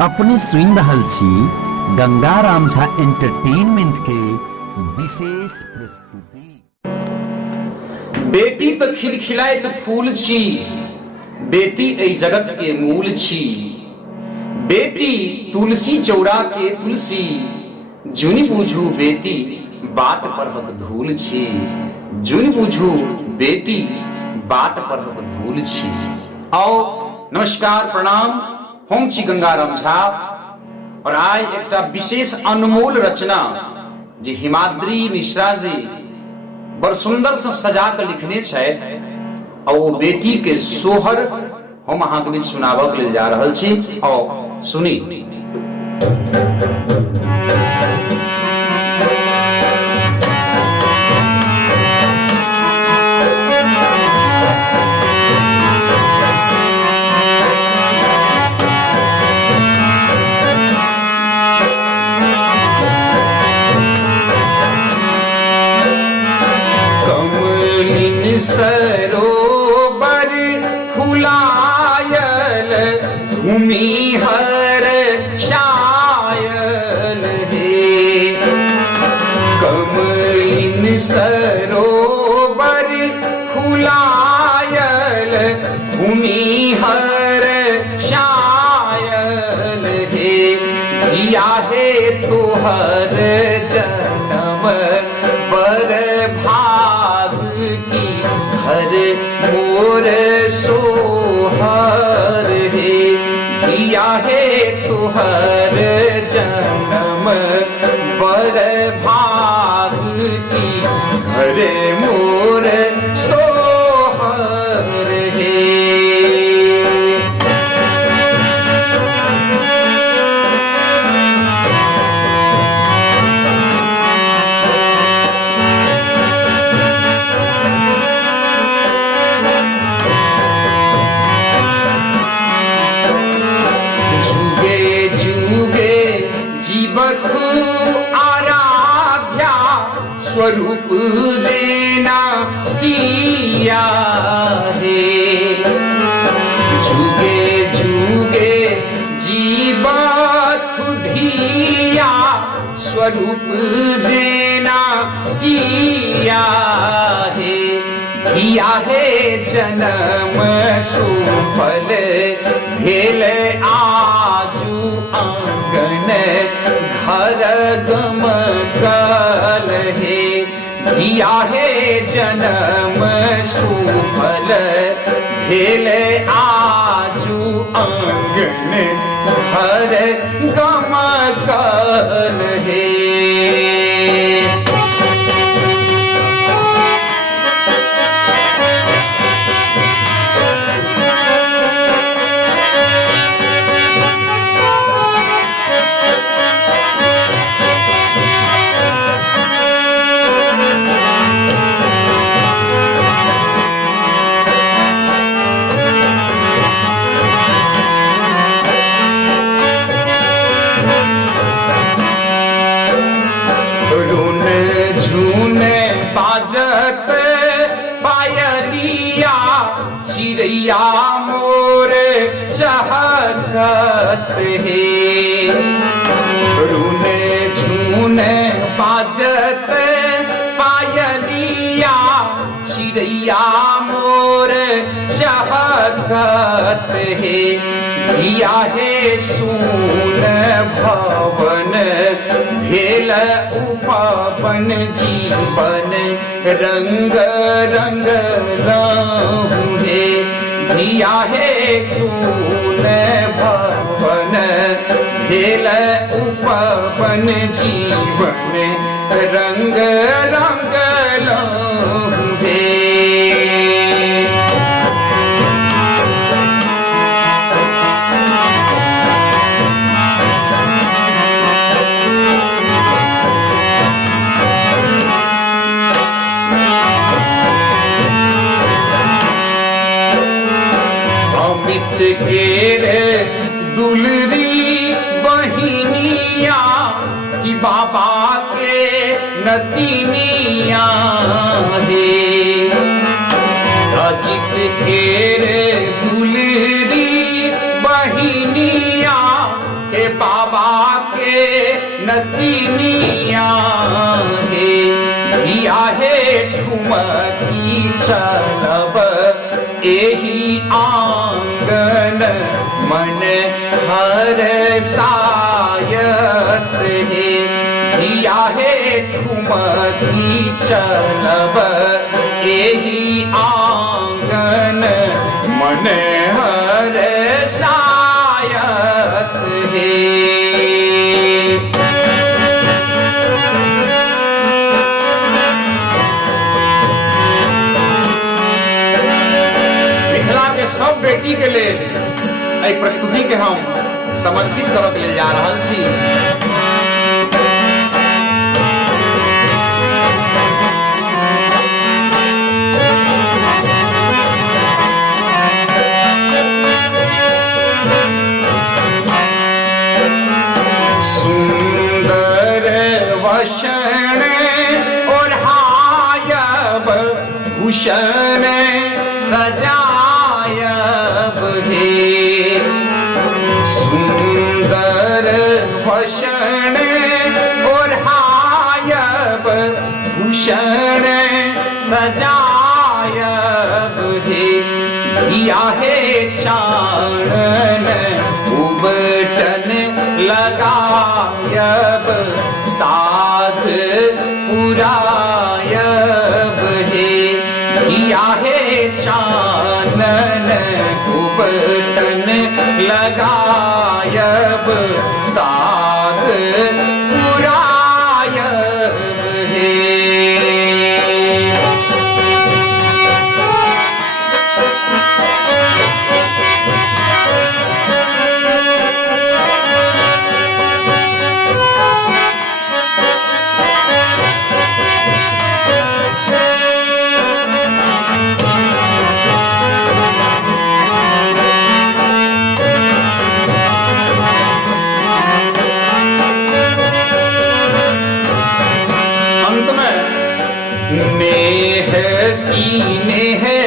अपने सुन रहल छी गंगाराम झा एंटरटेनमेंट के विशेष प्रस्तुति। बेटी तो खिलखिलाइत फूल छी, बेटी एहि जगत के मूल छी। बेटी तुलसी चौरा के तुलसी, जुनि बुझू बेटी बाट पर हक धूल छी। जुनि बुझू बेटी बाट पर हक धूल छी। आओ नमस्कार प्रणाम, हम छी गंगाराम झा और आइ एकटा विशेष अनमोल रचना जे हिमाद्री मिश्रा जी बड़ सुंदर से सजा के लिखने छथि और वो बेटी के सोहर हम अहाँ के बीच सुनाबक लेल जा रहल छी। और सुनी। सरोवर फुलायल भूमि हर शायल हे। कमलिन सरोवर फुलायल भूमि हर शायल हे। दिया है तोहर जन्म बर भाग की हर मोर सोहर हे। दिया है तुहर जन्म बर भाग की हर मोर सोहर हे। आराध्या स्वरूप जेना सिया हे। जुगे जुगे जीवत धिया स्वरूप जेना सिया हे। धिया है जन्म सुफल भेल आजू आंगन घर गम कल हे। धिया है जन्म सुफल भेल आजू आंगन घर गम कल हे। बाजत पायलिया चिड़ैया मोर चहकत हे। रूने झूने बाजत पायलिया चिड़ैया मोर चहकत हे। धिया है सुन भवन भेल उपवन जीवन रंग रंग लाहू हे। धिया है सुन भवन भेल उपवन जीवन रंग रंग लाहू हे। केरे दुलरी बहिनिया कि बाबा के नतीनिया हे। अजित केरे दुलरी बहिनिया बाबा के नतीनिया हे धिया हे ठुमकी चलब एही आंगन मन हर सायत हे धिया हे ठुमकी चलब एही आंगन मन हर सायत हे। मिथिला के सब बेटी के लेल एक प्रस्तुति के हम समर्पित करऽ के लेल जा रहल छी। सुंदर वशन ओढ़ायब भूषण सजायब हे सुंदर वशन ओढ़ायब भूषण सजायब हे धिया हे चानन उबटन लगायब साध पुरायब हे धिया हे चानन उबटन लगायब साध पुरायब हे। नेह सीने है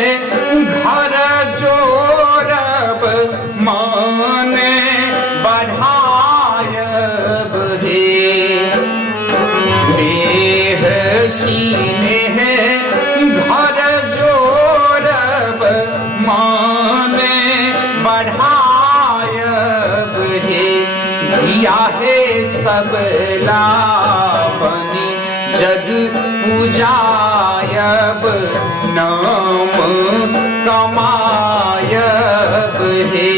घर जोरब माने बढ़ायब हे नेह सीने है घर जोरब माने बढ़ायब हे धिया हे सबला बनी जग पूजायब नाम कमायब हे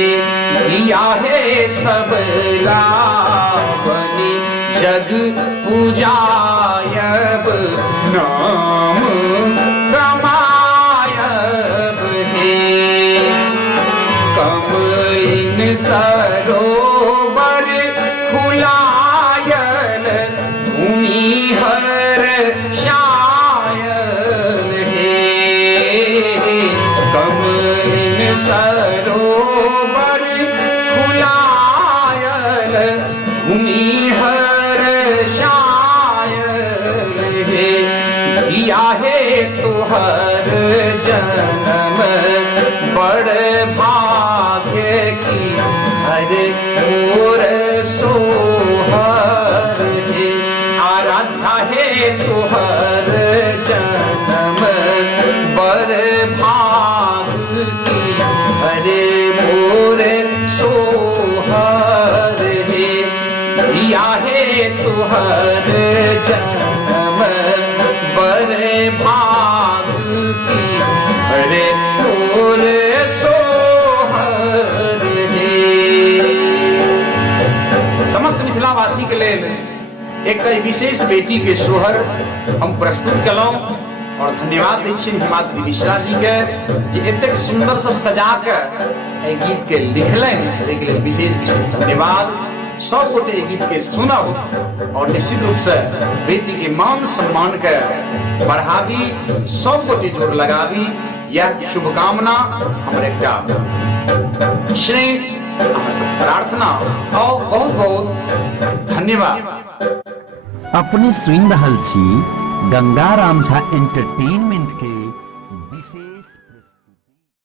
धिया हे सबला बनी जग पूजायब नाम कमायब हे कमलिन सरोवर खुलायल भूमि हर शायल हे कमलिन सरोवर खुलायल भूमि हर शायल हे धिया हे तुहर जन्म बड़ भाग्य की हर मोर सोहर हे आराध्या हे तुहर जन्म बर भाग की हरे मोर सोहर हे धिया हे तुहर जन्म बर भाग की हरे मोर सोहर हे। समस्त मिथिलावासी के लेल एक विशेष बेटी के सोहर हम प्रस्तुत कलौं और धन्यवाद दै छियनि हिमाद्री मिश्रा जी के जे एतेक सुंदर से सजा के एहि गीत के लिखलनि। एहि लेल विशेष धन्यवाद। सब गोटे एहि गीत के सुनब और निश्चित रूप से बेटी के मान सम्मान के बढ़ाबी, सब गोटे जोर लगाबी, यह शुभकामना हमर एकटा स्नेह प्रार्थना और बहुत बहुत धन्यवाद। अपने सुनि रहल छी गंगा रामझा एंटरटेनमेंट के